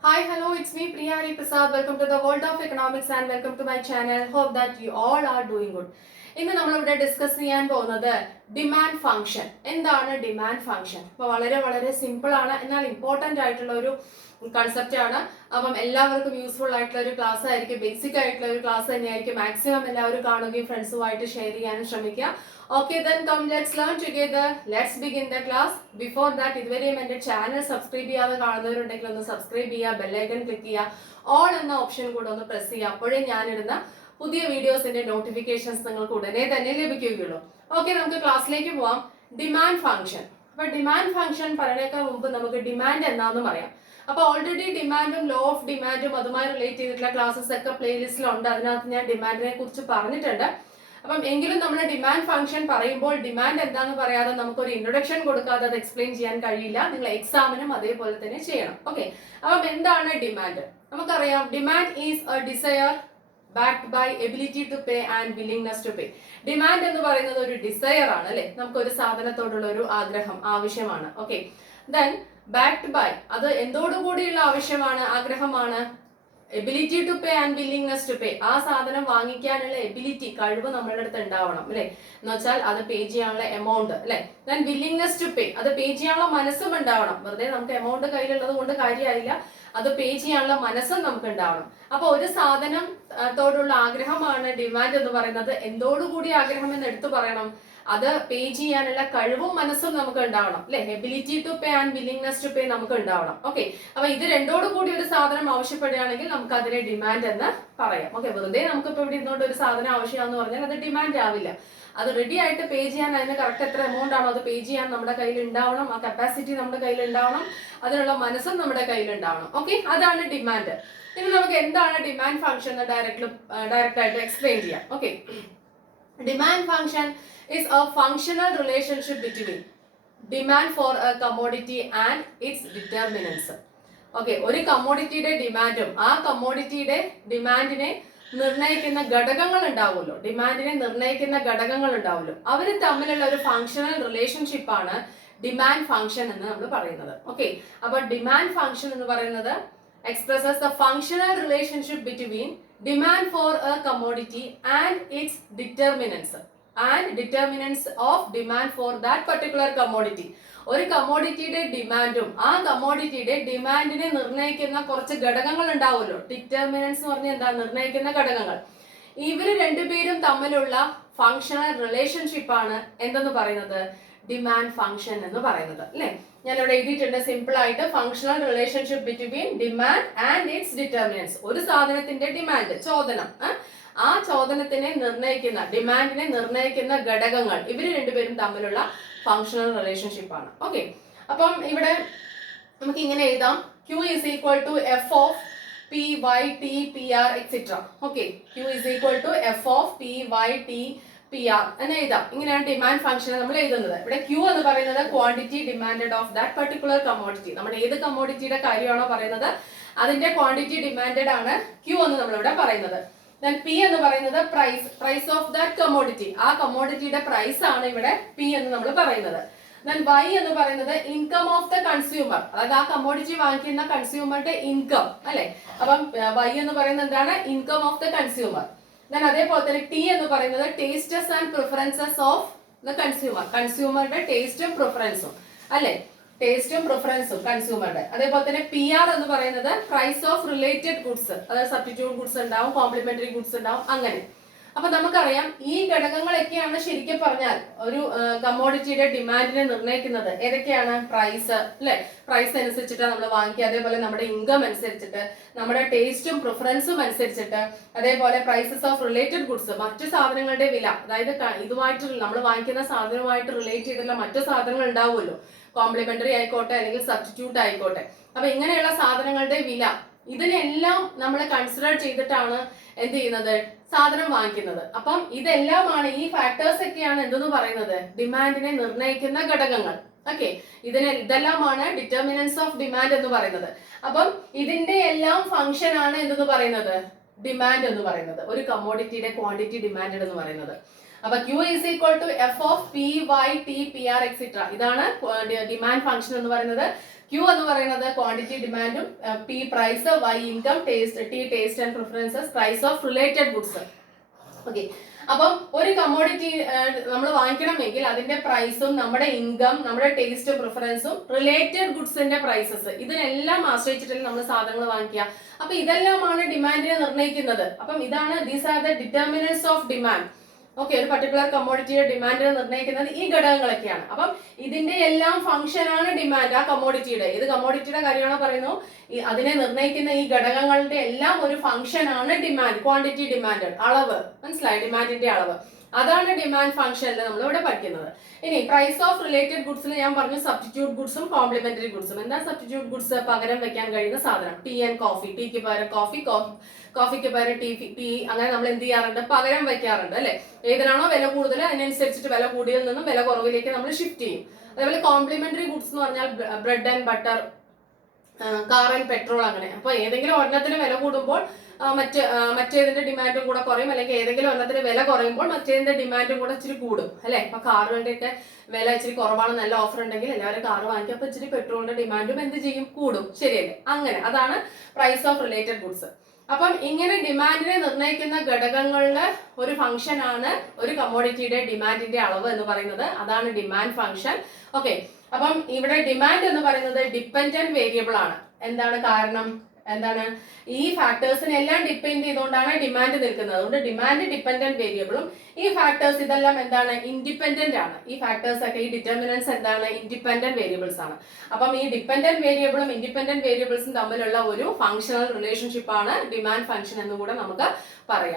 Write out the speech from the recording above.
Hi, hello, it's me Priya Hari Prasad. Welcome to the world of economics and welcome to my channel. Hope that you all are doing good. ഇന്ന് നമ്മളിവിടെ discuss ചെയ്യാൻ പോകുന്നത് demand function. എന്താണ് demand function? അപ്പോൾ വളരെ simple ആണ്, എന്നാൽ important ആയിട്ടുള്ള ഒരു കൺസെപ്റ്റ് ആണ്. അപ്പം എല്ലാവർക്കും യൂസ്ഫുൾ ആയിട്ടുള്ള ഒരു ക്ലാസ് ആയിരിക്കും, ബേസിക് ആയിട്ടുള്ള ഒരു ക്ലാസ് തന്നെയായിരിക്കും. മാക്സിമം എല്ലാവരും കാണുകയും ഫ്രണ്ട്സുമായിട്ട് ഷെയർ ചെയ്യാനും ശ്രമിക്കുക. Okay, then come let's learn together. Let's begin the class. Before that, ഇതുവരെയും എൻ്റെ ചാനൽ സബ്സ്ക്രൈബ് ചെയ്യാതെ കാണുന്നവരുണ്ടെങ്കിൽ ഒന്ന് സബ്സ്ക്രൈബ് ചെയ്യുക, ബെല്ലൈക്കൺ ക്ലിക്ക് ചെയ്യുക, ഓൾ എന്ന ഓപ്ഷൻ കൂടെ ഒന്ന് പ്രസ് ചെയ്യുക. അപ്പോഴേ ഞാനിടുന്ന പുതിയ വീഡിയോസിന്റെ നോട്ടിഫിക്കേഷൻസ് നിങ്ങൾക്ക് ഉടനെ തന്നെ ലഭിക്കുകയുള്ളൂ. ഓക്കെ, നമുക്ക് ക്ലാസ്സിലേക്ക് പോവാം. Demand function. അപ്പൊ ഡിമാൻഡ് ഫംഗ്ഷൻ പറയുന്നതിനേക്കാൾ മുമ്പ് നമുക്ക് ഡിമാൻഡ് എന്താണെന്ന് പറയാം. അപ്പൊ ഓൾറെഡി ഡിമാൻഡും ലോ ഓഫ് ഡിമാൻഡും അതുമായി റിലേറ്റ് ചെയ്തിട്ടുള്ള ക്ലാസ്സസ് ഒക്കെ പ്ലേലിസ്റ്റിലുണ്ട്. അതിനകത്ത് ഞാൻ ഡിമാൻഡിനെ കുറിച്ച് പറഞ്ഞിട്ടുണ്ട്. അപ്പം എങ്കിലും നമ്മൾ ഡിമാൻഡ് ഫംഗ്ഷൻ പറയുമ്പോൾ ഡിമാൻഡ് എന്താന്ന് പറയാതെ നമുക്കൊരു ഇൻട്രൊഡക്ഷൻ കൊടുക്കാതെ അത് എക്സ്പ്ലെയിൻ ചെയ്യാൻ കഴിയില്ല. നിങ്ങൾ എക്സാമിനും അതേപോലെ തന്നെ ചെയ്യണം. ഓക്കെ, അപ്പം എന്താണ് ഡിമാൻഡ്? നമുക്കറിയാം, demand is a desire backed by ability to pay and willingness to pay. Demand എന്ന് പറയുന്നത് ഒരു ഡിസയർ ആണ്, അല്ലെ? നമുക്കൊരു സാധനത്തോടുള്ള ഒരു ആഗ്രഹം, ആവശ്യമാണ്. ഓക്കെ, ദെൻ ബാക്ക്ഡ് ബൈ, അത് എന്തോടുകൂടിയുള്ള ആവശ്യമാണ്, ആഗ്രഹമാണ്? Ability to pay and willingness to pay. ആ സാധനം വാങ്ങിക്കാനുള്ള എബിലിറ്റി, കഴിവ് നമ്മളുടെ അടുത്ത് ഉണ്ടാവണം, അല്ലെ? എന്ന് വെച്ചാൽ അത് പേ ചെയ്യാനുള്ള എമൗണ്ട്, അല്ലെ? ദെൻ വില്ലിംഗ്നെസ് ടു പേ, അത് പേ ചെയ്യാനുള്ള മനസ്സും ഉണ്ടാവണം. വെറുതെ നമുക്ക് എമൗണ്ട് കയ്യിലുള്ളത് കൊണ്ട് കാര്യമായില്ല, അത് പേ ചെയ്യാനുള്ള മനസ്സും നമുക്ക് ഉണ്ടാവണം. അപ്പൊ ഒരു സാധനത്തോടുള്ള ആഗ്രഹമാണ് ഡിമാൻഡ് എന്ന് പറയുന്നത്. എന്തോടുകൂടി ആഗ്രഹം എന്ന് എടുത്തു പറയണം? അത് പേ ചെയ്യാനുള്ള കഴിവും മനസ്സും നമുക്ക് ഉണ്ടാവണം, അല്ലെ? Ability to pay and willingness to pay നമുക്ക് ഉണ്ടാവണം. ഓക്കെ, അപ്പൊ ഇത് രണ്ടോടും കൂടി ഒരു സാധനം ആവശ്യപ്പെടുകയാണെങ്കിൽ നമുക്ക് അതിനെ ഡിമാൻഡ് എന്ന് പറയാം. ഓക്കെ, വെറുതെ നമുക്കിപ്പോ ഇവിടെ ഇരുന്നോണ്ട് ഒരു സാധനം ആവശ്യമാണെന്ന് പറഞ്ഞാൽ അത് ഡിമാൻഡ് ആവില്ല. അത് റെഡി ആയിട്ട് പേ ചെയ്യാൻ, അതിന് കറക്റ്റ് എത്ര എമൗണ്ട് ആണോ അത് പേ ചെയ്യാൻ നമ്മുടെ കയ്യിൽ ഉണ്ടാവണം. ആ കപ്പാസിറ്റി നമ്മുടെ കയ്യിൽ ഉണ്ടാവണം, അതിനുള്ള മനസ്സും നമ്മുടെ കയ്യിൽ ഉണ്ടാവണം. ഓക്കെ, അതാണ് ഡിമാൻഡ്. ഇനി നമുക്ക് എന്താണ് ഡിമാൻഡ് ഫംഗ്ഷൻ എന്ന് ഡയറക്റ്റ് ആയിട്ട് എക്സ്പ്ലെയിൻ ചെയ്യാം. Okay, demand function is a functional relationship between demand for a commodity and its determinants. Okay, ഒരു കമ്മോഡിറ്റിയുടെ ഡിമാൻഡും ആ കമ്മോഡിറ്റിയുടെ ഡിമാൻഡിനെ നിർണ്ണയിക്കുന്ന ഘടകങ്ങൾ ഉണ്ടാവുമല്ലോ, ഡിമാൻഡിനെ നിർണ്ണയിക്കുന്ന ഘടകങ്ങൾ ഉണ്ടാവുമല്ലോ, അവർ തമ്മിലുള്ള ഒരു ഫങ്ഷണൽ റിലേഷൻഷിപ്പ് ആണ് ഡിമാൻഡ് ഫംഗ്ഷൻ എന്ന് നമ്മൾ പറയുന്നത്. ഓക്കെ, അപ്പൊ ഡിമാൻഡ് ഫംഗ്ഷൻ എന്ന് പറയുന്നത് expresses the functional relationship between demand for a commodity and its determinants of demand for that particular commodity. ഒരു കമ്മോഡിറ്റിയുടെ ഡിമാൻഡും ആ കമ്മോഡിറ്റിയുടെ ഡിമാൻഡിനെ നിർണ്ണയിക്കുന്ന കുറച്ച് ഘടകങ്ങൾ ഉണ്ടാവുമല്ലോ. ഡിറ്റർമിനൻസ് എന്ന് പറഞ്ഞാൽ എന്താ? നിർണ്ണയിക്കുന്ന ഘടകങ്ങൾ. ഇവര് രണ്ടുപേരും തമ്മിലുള്ള ഫങ്ഷണൽ റിലേഷൻഷിപ്പ് ആണ് എന്തെന്ന് പറയുന്നത്? ഡിമാൻഡ് ഫംഗ്ഷൻ എന്ന് പറയുന്നത്, അല്ലെ? ഞാനിവിടെ എഴുതിയിട്ടുണ്ട് സിമ്പിൾ ആയിട്ട്, functional relationship between demand and it's determinants. ഒരു സാധനത്തിന്റെ ഡിമാൻഡ്, ചോദനം, ആ ചോദനത്തിനെ നിർണ്ണയിക്കുന്ന, ഡിമാൻഡിനെ നിർണ്ണയിക്കുന്ന ഘടകങ്ങൾ, ഇവര് രണ്ടുപേരും തമ്മിലുള്ള ഫങ്ഷണൽ റിലേഷൻഷിപ്പ് ആണ്. ഓക്കെ, അപ്പം ഇവിടെ നമുക്ക് ഇങ്ങനെ എഴുതാം, Q is equal to F of P, Y, T, P, R, etc. Okay, Q is equal to F of P, Y, T, P R എന്ന് എഴുതാം. ഇങ്ങനെയാണ് ഡിമാൻഡ് ഫംഗ്ഷൻ നമ്മൾ എഴുതുന്നത്. ഇവിടെ ക്യൂ എന്ന് പറയുന്നത് quantity demanded of that particular commodity. നമ്മുടെ ഏത് കമ്മോഡിറ്റിയുടെ കാര്യമാണോ പറയുന്നത് അതിന്റെ ക്വാണ്ടിറ്റി ഡിമാൻഡഡ് ആണ് ക്യൂ എന്ന് നമ്മളിവിടെ പറയുന്നത്. ദെൻ പി എന്ന് പറയുന്നത് പ്രൈസ് ഓഫ് ദാറ്റ് കമ്മോഡിറ്റി. ആ കമ്മോഡിറ്റിയുടെ പ്രൈസ് ആണ് ഇവിടെ പി എന്ന് നമ്മൾ പറയുന്നത്. ദെൻ വൈ എന്ന് പറയുന്നത് ഇൻകം ഓഫ് ദ കൺസ്യൂമർ, അതായത് ആ കമ്മോഡിറ്റി വാങ്ങിക്കുന്ന കൺസ്യൂമറുടെ ഇൻകം, അല്ലെ? അപ്പം വൈ എന്ന് പറയുന്നത് എന്താണ്? Income of the consumer. Then അതേപോലെ തന്നെ ടി എന്ന് പറയുന്നത് tastes and preferences of the consumer, കൺസ്യൂമറുടെ ടേസ്റ്റും പ്രിഫറൻസും, അല്ലെ? ടേസ്റ്റും പ്രിഫറൻസും കൺസ്യൂമറുടെ. അതേപോലെ തന്നെ പി ആർ എന്ന് പറയുന്നത് പ്രൈസ് ഓഫ് റിലേറ്റഡ് ഗുഡ്സ്, അതായത് സബ്സ്റ്റിറ്റ്യൂട്ട് ഗുഡ്സ് ഉണ്ടാവും, കോംപ്ലിമെന്ററി ഗുഡ്സ് ഉണ്ടാവും, അങ്ങനെ. അപ്പൊ നമുക്കറിയാം ഈ ഘടകങ്ങളൊക്കെയാണ് ശരിക്കും പറഞ്ഞാൽ ഒരു കമ്മോഡിറ്റിയുടെ ഡിമാൻഡിനെ നിർണ്ണയിക്കുന്നത്. ഏതൊക്കെയാണ്? പ്രൈസ്, അല്ലെ? പ്രൈസ് അനുസരിച്ചിട്ടാണ് നമ്മൾ വാങ്ങിക്കുക. അതേപോലെ നമ്മുടെ ഇൻകം അനുസരിച്ചിട്ട്, നമ്മുടെ ടേസ്റ്റും പ്രിഫറൻസും അനുസരിച്ചിട്ട്, അതേപോലെ പ്രൈസസ് ഓഫ് റിലേറ്റഡ് ഗുഡ്സ്, മറ്റു സാധനങ്ങളുടെ വില, അതായത് ഇതുമായിട്ട് നമ്മൾ വാങ്ങിക്കുന്ന സാധനവുമായിട്ട് റിലേറ്റ് ചെയ്തിട്ടുള്ള മറ്റു സാധനങ്ങൾ ഉണ്ടാവുമല്ലോ, കോംപ്ലിമെന്ററി ആയിക്കോട്ടെ അല്ലെങ്കിൽ സബ്സ്റ്റിറ്റ്യൂട്ട് ആയിക്കോട്ടെ. അപ്പൊ ഇങ്ങനെയുള്ള സാധനങ്ങളുടെ വില, ഇതിനെല്ലാം നമ്മൾ കൺസിഡർ ചെയ്തിട്ടാണ് എന്ത് ചെയ്യുന്നത്? സാധനം വാങ്ങിക്കുന്നത്. അപ്പം ഇതെല്ലാമാണ്, ഈ ഫാക്ടേഴ്സ് ഒക്കെയാണ് എന്തെന്ന് പറയുന്നത്? ഡിമാൻഡിനെ നിർണ്ണയിക്കുന്ന ഘടകങ്ങൾ. ഓക്കെ, ഇതെല്ലാമാണ് ഡിറ്റർമിനൻസ് ഓഫ് ഡിമാൻഡ് എന്ന് പറയുന്നത്. അപ്പം ഇതിന്റെ എല്ലാം ഫംഗ്ഷൻ ആണ് എന്തെന്ന് പറയുന്നത്? ഡിമാൻഡ് എന്ന് പറയുന്നത്, ഒരു കമ്മോഡിറ്റിയുടെ ക്വാണ്ടിറ്റി ഡിമാൻഡ് എന്ന് പറയുന്നത്. അപ്പൊ Q is equal to F of P, Y, T, P, R, etc. ഇതാണ് ഡിമാൻഡ് ഫംഗ്ഷൻ എന്ന് പറയുന്നത്. Q എന്ന് പറയുന്നത് ക്വാണ്ടിറ്റി ഡിമാൻഡും P price, Y income, T taste and preferences, price of related goods. Okay, അപ്പം ഒരു കമ്മോഡിറ്റി നമ്മൾ വാങ്ങിക്കണമെങ്കിൽ അതിന്റെ പ്രൈസും നമ്മുടെ ഇൻകം, നമ്മുടെ ടേസ്റ്റ് പ്രിഫറൻസും റിലേറ്റഡ് ഗുഡ്സിന്റെ പ്രൈസസ് ഇതിനെല്ലാം ആശ്രയിച്ചിട്ടല്ലേ നമ്മൾ സാധനങ്ങൾ വാങ്ങിക്കുക. അപ്പൊ ഇതെല്ലാമാണ് ഡിമാൻഡിനെ നിർണ്ണയിക്കുന്നത്. അപ്പം ഇതാണ് these are the determinants of demand. Okay, ഒരു പർട്ടിക്കുലർ കമ്മോഡിറ്റിയുടെ ഡിമാൻഡിനെ നിർണ്ണയിക്കുന്നത് ഈ ഘടകങ്ങളൊക്കെയാണ്. അപ്പം ഇതിന്റെ എല്ലാം ഫംഗ്ഷൻ ആണ് ഡിമാൻഡ്. ആ കമ്മോഡിറ്റിയുടെ, ഇത് കമ്മോഡിറ്റിയുടെ കാര്യമാണോ പറയുന്നു, അതിനെ നിർണ്ണയിക്കുന്ന ഈ ഘടകങ്ങളുടെ എല്ലാം ഒരു ഫംഗ്ഷൻ ആണ് ഡിമാൻഡ്. ക്വാണ്ടിറ്റി ഡിമാൻഡ്, അളവ്, മനസ്സിലായി, ഡിമാൻഡിന്റെ അളവ്. അതാണ് ഡിമാൻഡ് ഫംഗ്ഷനിൽ നമ്മൾ ഇവിടെ പഠിക്കുന്നത്. ഇനി പ്രൈസ് ഓഫ് റിലേറ്റഡ് ഗുഡ്സിൽ ഞാൻ പറഞ്ഞു സബ്സ്റ്റിറ്റ്യൂട്ട് ഗുഡ്സും കോംപ്ലിമെന്ററി ഗുഡ്സും. എന്താ സബ്സ്റ്റിറ്റ്യൂട്ട് ഗുഡ്സ്? പകരം വെക്കാൻ കഴിയുന്ന സാധനം. ടീ ആൻഡ് കോഫി, ടീക്ക് പകരം കോഫി, കോഫിക്ക് പകരം ടീ, അങ്ങനെ നമ്മൾ എന്ത് ചെയ്യാറുണ്ട്? പകരം വെക്കാറുണ്ട് അല്ലെ. ഏതിനാണോ വില കൂടുതൽ അതിനനുസരിച്ചിട്ട് വില കൂടിയതിൽ നിന്നും വില കുറവിലേക്ക് നമ്മൾ ഷിഫ്റ്റ് ചെയ്യും. അതേപോലെ കോംപ്ലിമെന്ററി ഗുഡ്സ് എന്ന് പറഞ്ഞാൽ bread and butter, car and petrol, അങ്ങനെ. അപ്പൊ ഏതെങ്കിലും ഒരെണ്ണത്തിന് വില കൂടുമ്പോൾ മറ്റേതിന്റെ ഡിമാൻഡും കൂടെ കുറയും, അല്ലെങ്കിൽ ഏതെങ്കിലും ഒരെണ്ണത്തിന് വില കുറയുമ്പോൾ മറ്റേതിന്റെ ഡിമാൻഡും കൂടെ ഇച്ചിരി കൂടും അല്ലെ. അപ്പൊ കാറുകളുടെ ഒക്കെ വില ഇച്ചിരി കുറവാണ്, നല്ല ഓഫർ ഉണ്ടെങ്കിൽ എല്ലാവരും കാർ വാങ്ങിക്കും, അപ്പൊ ഇച്ചിരി പെട്രോളിന്റെ ഡിമാൻഡും എന്ത് ചെയ്യും? കൂടും, ശരിയല്ലേ? അങ്ങനെ, അതാണ് പ്രൈസ് ഓഫ് റിലേറ്റഡ് ഗുഡ്സ്. അപ്പം ഇങ്ങനെ ഡിമാൻഡിനെ നിർണ്ണയിക്കുന്ന ഘടകങ്ങളുടെ ഒരു ഫംഗ്ഷൻ ആണ് ഒരു കമ്മോഡിറ്റിയുടെ ഡിമാൻഡിന്റെ അളവ് എന്ന് പറയുന്നത്. അതാണ് ഡിമാൻഡ് ഫംഗ്ഷൻ. ഓക്കെ, അപ്പം ഇവിടെ ഡിമാൻഡ് എന്ന് പറയുന്നത് ഡിപ്പെൻഡന്റ് വേരിയബിൾ ആണ്. എന്താണ് കാരണം? എന്താണ്? ഈ ഫാക്ടേഴ്സിനെ എല്ലാം ഡിപ്പെൻഡ് ചെയ്തുകൊണ്ടാണ് ഡിമാൻഡ് നിൽക്കുന്നത്. അതുകൊണ്ട് ഡിമാൻഡ് ഡിപ്പെൻഡന്റ് വേരിയബിളും ഈ ഫാക്ടേഴ്സ് ഇതെല്ലാം എന്താണ്? ഇൻഡിപെൻഡന്റ് ആണ്. ഈ ഫാക്ടേഴ്സ് ഒക്കെ, ഈ ഡിറ്റർമിനൻസ് എന്താണ്? ഇൻഡിപെൻഡന്റ് വേരിയബിൾസ് ആണ്. അപ്പം ഈ ഡിപ്പെൻഡന്റ് വേരിയബിളും ഇൻഡിപെൻഡന്റ് വേരിയബിൾസും തമ്മിലുള്ള ഒരു ഫംഗ്ഷണൽ റിലേഷൻഷിപ്പ് ആണ് ഡിമാൻഡ് ഫംഗ്ഷൻ എന്ന് കൂടെ നമുക്ക് പറയാം.